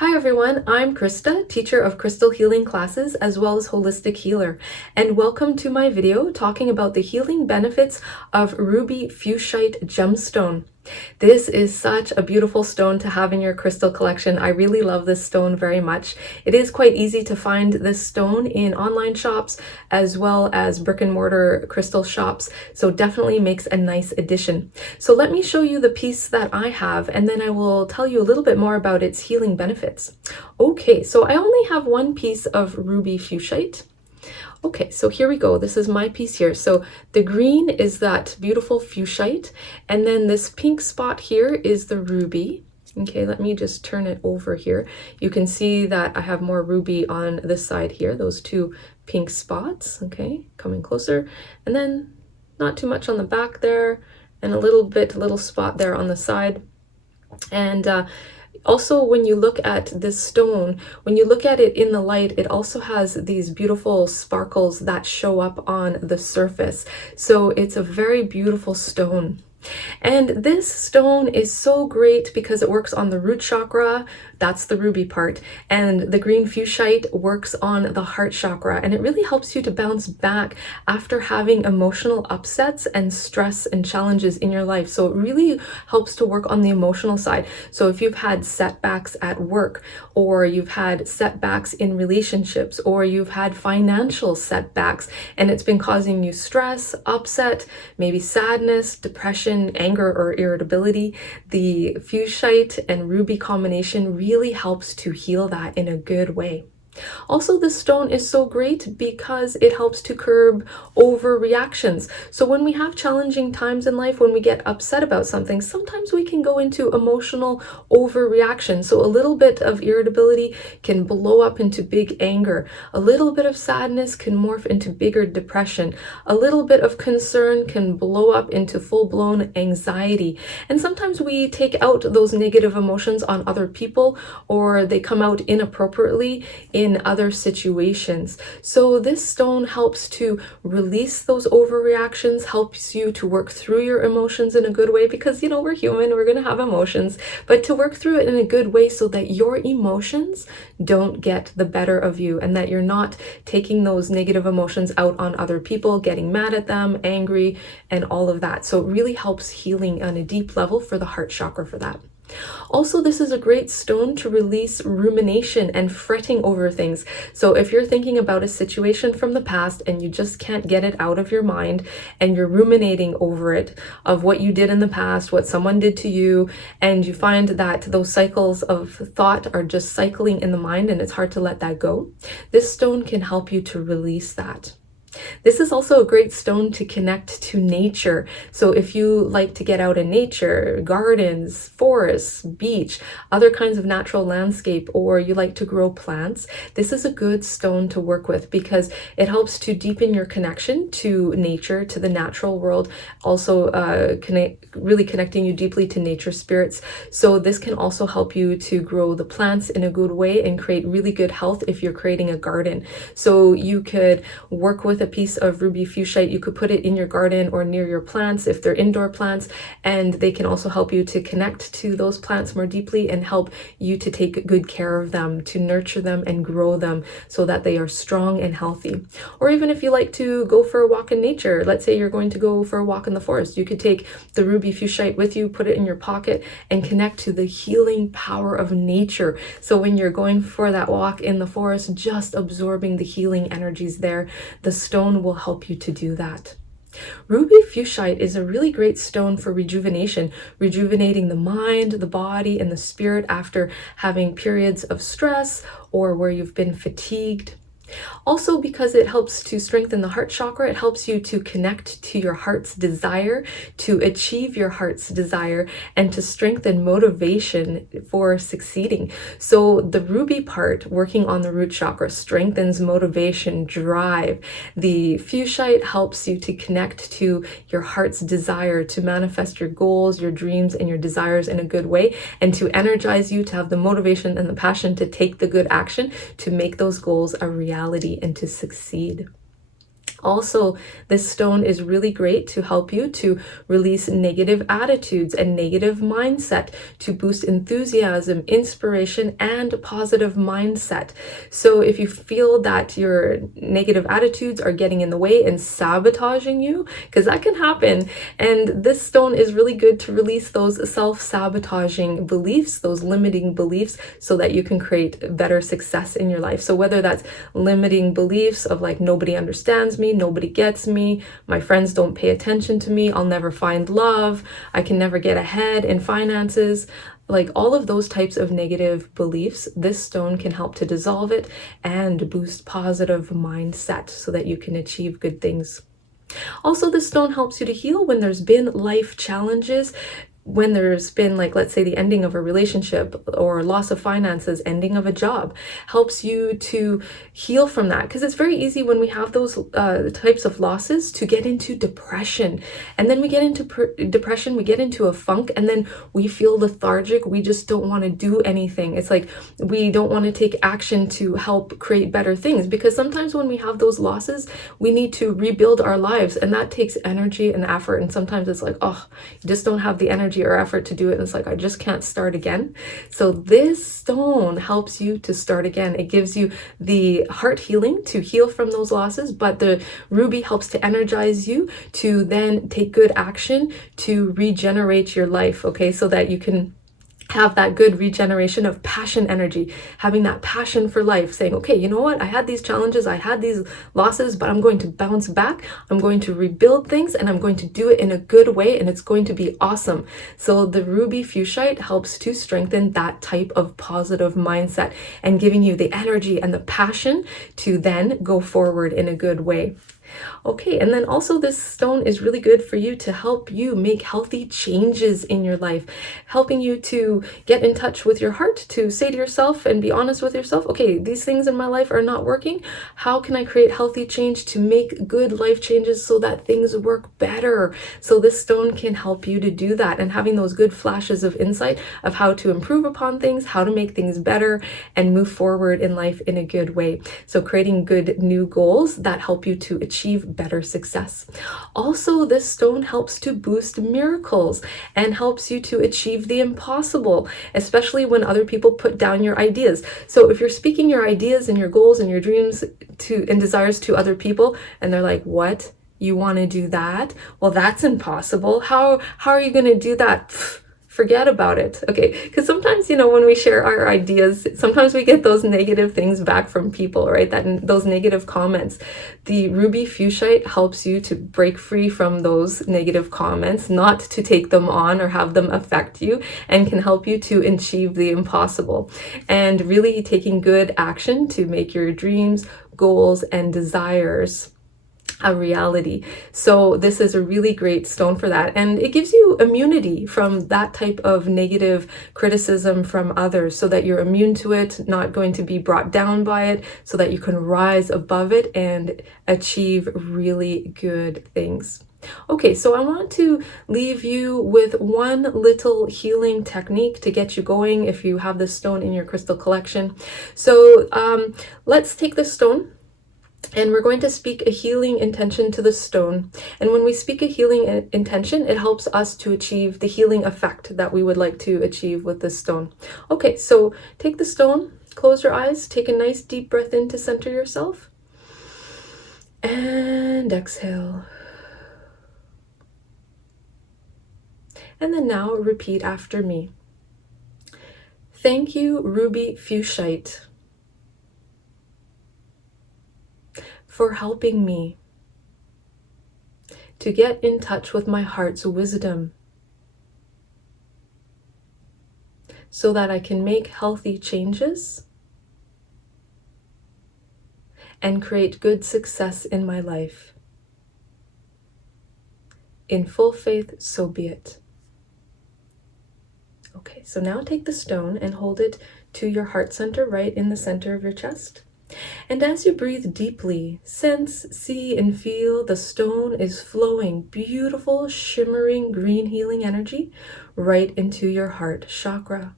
Hi everyone, I'm Christa, teacher of crystal healing classes as well as holistic healer, and welcome to my video talking about the healing benefits of ruby fuchsite gemstone. This is such a beautiful stone to have in your crystal collection. I really love this stone very much. It is quite easy to find this stone in online shops as well as brick and mortar crystal shops, so definitely makes a nice addition. So let me show you the piece that I have, and then I will tell you a little bit more about its healing benefits. Okay, so I only have one piece of ruby fuchsite. Okay, so here we go. This is my piece here. So the green is that beautiful fuchsite, and then this pink spot here is the ruby. Okay, let me just turn it over here. You can see that I have more ruby on this side here, those two pink spots. Okay, coming closer, and then not too much on the back there, and a little spot there on the side. And also, when you look at this stone, when you look at it in the light, it also has these beautiful sparkles that show up on the surface. So it's a very beautiful stone. And this stone is so great because it works on the root chakra, that's the ruby part, and the green fuchsite works on the heart chakra, and it really helps you to bounce back after having emotional upsets and stress and challenges in your life. So it really helps to work on the emotional side. So if you've had setbacks at work, or you've had setbacks in relationships, or you've had financial setbacks, and it's been causing you stress, upset, maybe sadness, depression, anger, or irritability, the fuchsite and ruby combination really helps to heal that in a good way. Also, this stone is so great because it helps to curb overreactions. So when we have challenging times in life, when we get upset about something, sometimes we can go into emotional overreaction. So a little bit of irritability can blow up into big anger. A little bit of sadness can morph into bigger depression. A little bit of concern can blow up into full-blown anxiety. And sometimes we take out those negative emotions on other people, or they come out inappropriately in other situations. So this stone helps to release those overreactions, helps you to work through your emotions in a good way, because we're human, we're going to have emotions, but to work through it in a good way so that your emotions don't get the better of you, and that you're not taking those negative emotions out on other people, getting mad at them, angry, and all of that. So it really helps healing on a deep level for the heart chakra for that. Also, this is a great stone to release rumination and fretting over things. So if you're thinking about a situation from the past and you just can't get it out of your mind, and you're ruminating over it, of what you did in the past, what someone did to you, and you find that those cycles of thought are just cycling in the mind and it's hard to let that go, this stone can help you to release that. This is also a great stone to connect to nature. So if you like to get out in nature, gardens, forests, beach, other kinds of natural landscape, or you like to grow plants, this is a good stone to work with because it helps to deepen your connection to nature, to the natural world, also really connecting you deeply to nature spirits. So this can also help you to grow the plants in a good way and create really good health if you're creating a garden. So you could work with a piece of ruby fuchsite, you could put it in your garden or near your plants if they're indoor plants, and they can also help you to connect to those plants more deeply and help you to take good care of them, to nurture them and grow them so that they are strong and healthy. Or even if you like to go for a walk in nature, let's say you're going to go for a walk in the forest, you could take the ruby fuchsite with you, put it in your pocket, and connect to the healing power of nature. So when you're going for that walk in the forest, just absorbing the healing energies there, the stone will help you to do that. Ruby fuchsite is a really great stone for rejuvenation, rejuvenating the mind, the body, and the spirit after having periods of stress or where you've been fatigued. Also, because it helps to strengthen the heart chakra, it helps you to connect to your heart's desire, to achieve your heart's desire, and to strengthen motivation for succeeding. So the ruby part, working on the root chakra, strengthens motivation, drive. The fuchsite helps you to connect to your heart's desire, to manifest your goals, your dreams, and your desires in a good way, and to energize you to have the motivation and the passion to take the good action to make those goals a reality and to succeed. Also, this stone is really great to help you to release negative attitudes and negative mindset, to boost enthusiasm, inspiration, and positive mindset. So if you feel that your negative attitudes are getting in the way and sabotaging you, because that can happen, and this stone is really good to release those self-sabotaging beliefs, those limiting beliefs, so that you can create better success in your life. So whether that's limiting beliefs of like, nobody understands me, nobody gets me, my friends don't pay attention to me, I'll never find love, I can never get ahead in finances, like all of those types of negative beliefs, this stone can help to dissolve it and boost positive mindset so that you can achieve good things. Also, this stone helps you to heal when there's been life challenges, when there's been, like, let's say the ending of a relationship or loss of finances, ending of a job, helps you to heal from that. Because it's very easy when we have those types of losses to get into depression. And then we get into depression, we get into a funk, and then we feel lethargic. We just don't want to do anything. It's like we don't want to take action to help create better things. Because sometimes when we have those losses, we need to rebuild our lives, and that takes energy and effort. And sometimes it's like, oh, you just don't have the energy or effort to do it, and it's like, I just can't start again. So this stone helps you to start again. It gives you the heart healing to heal from those losses, but the ruby helps to energize you to then take good action to regenerate your life, okay, so that you can have that good regeneration of passion energy, having that passion for life, saying, okay, you know what, I had these challenges, I had these losses, but I'm going to bounce back, I'm going to rebuild things, and I'm going to do it in a good way, and it's going to be awesome. So the ruby fuchsite helps to strengthen that type of positive mindset and giving you the energy and the passion to then go forward in a good way. Okay, and then also this stone is really good for you to help you make healthy changes in your life, helping you to get in touch with your heart, to say to yourself and be honest with yourself, okay, these things in my life are not working. How can I create healthy change to make good life changes so that things work better? So this stone can help you to do that, and having those good flashes of insight of how to improve upon things, how to make things better, and move forward in life in a good way. So creating good new goals that help you to achieve better success. Also, this stone helps to boost miracles and helps you to achieve the impossible, especially when other people put down your ideas. So if you're speaking your ideas and your goals and your dreams and desires to other people, and they're like, what? You want to do that? Well, that's impossible. How are you going to do that? Forget about it. Okay, because sometimes, when we share our ideas, sometimes we get those negative things back from people, right? Those negative comments. The ruby fuchsite helps you to break free from those negative comments, not to take them on or have them affect you, and can help you to achieve the impossible. And really taking good action to make your dreams, goals, and desires a reality. So this is a really great stone for that, and it gives you immunity from that type of negative criticism from others, so that you're immune to it, not going to be brought down by it, so that you can rise above it and achieve really good things. Okay, so I want to leave you with one little healing technique to get you going if you have this stone in your crystal collection. So let's take this stone, and we're going to speak a healing intention to the stone. And when we speak a healing intention, it helps us to achieve the healing effect that we would like to achieve with this stone. Okay, so take the stone, close your eyes, take a nice deep breath in to center yourself, and exhale. And then now repeat after me. Thank you, ruby fuchsite, for helping me to get in touch with my heart's wisdom, so that I can make healthy changes and create good success in my life. In full faith, so be it. Okay, so now take the stone and hold it to your heart center, right in the center of your chest. And as you breathe deeply, sense, see, and feel the stone is flowing beautiful, shimmering green healing energy right into your heart chakra.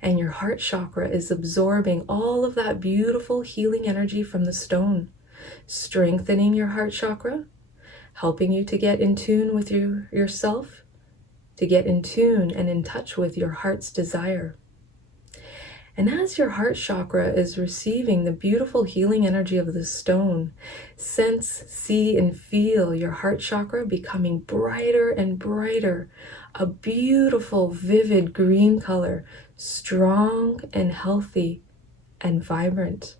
And your heart chakra is absorbing all of that beautiful healing energy from the stone, strengthening your heart chakra, helping you to get in tune with yourself, to get in tune and in touch with your heart's desire. And as your heart chakra is receiving the beautiful healing energy of the stone, sense, see, and feel your heart chakra becoming brighter and brighter, a beautiful, vivid green color, strong and healthy and vibrant.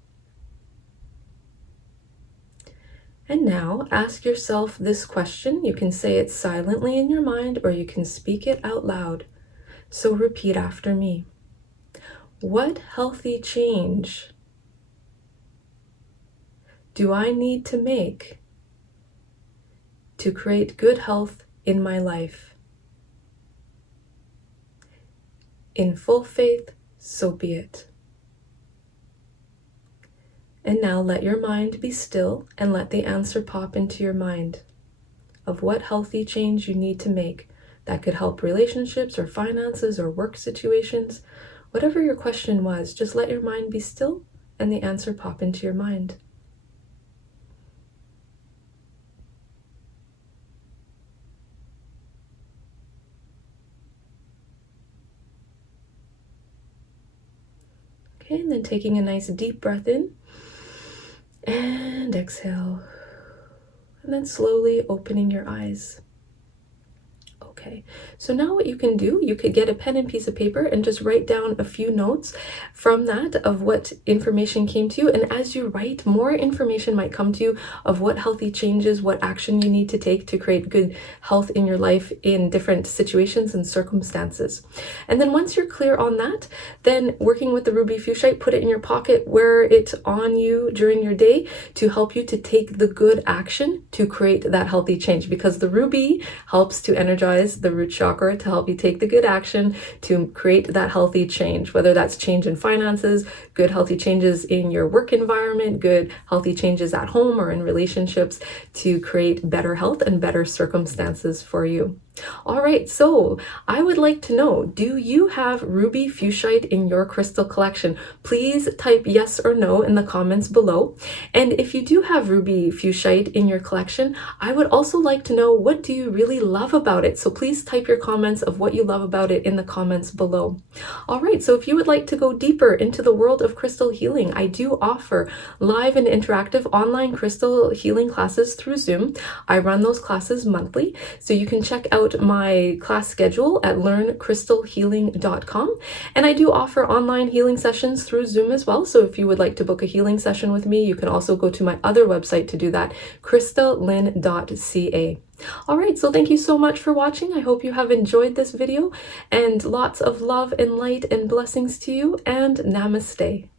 And now ask yourself this question. You can say it silently in your mind or you can speak it out loud. So repeat after me. What healthy change do I need to make to create good health in my life? In full faith, so be it. And now let your mind be still and let the answer pop into your mind of what healthy change you need to make that could help relationships or finances or work situations. Whatever your question was, just let your mind be still and the answer pop into your mind. Okay, and then taking a nice deep breath in and exhale. And then slowly opening your eyes. Okay, so now what you can do, you could get a pen and piece of paper and just write down a few notes from that of what information came to you. And as you write, more information might come to you of what healthy changes, what action you need to take to create good health in your life in different situations and circumstances. And then once you're clear on that, then working with the ruby fuchsite, put it in your pocket, wear it on you during your day to help you to take the good action to create that healthy change, because the ruby helps to energize the root chakra to help you take the good action to create that healthy change, whether that's change in finances, good healthy changes in your work environment, good healthy changes at home or in relationships to create better health and better circumstances for you. All right, so I would like to know, do you have ruby fuchsite in your crystal collection? Please type yes or no in the comments below. And if you do have ruby fuchsite in your collection, I would also like to know, what do you really love about it? So please type your comments of what you love about it in the comments below. All right, so if you would like to go deeper into the world of crystal healing, I do offer live and interactive online crystal healing classes through Zoom. I run those classes monthly, so you can check out my class schedule at learncrystalhealing.com. And I do offer online healing sessions through Zoom as well. So if you would like to book a healing session with me, you can also go to my other website to do that, christalyn.ca. All right, so thank you so much for watching. I hope you have enjoyed this video, and lots of love and light and blessings to you, and namaste.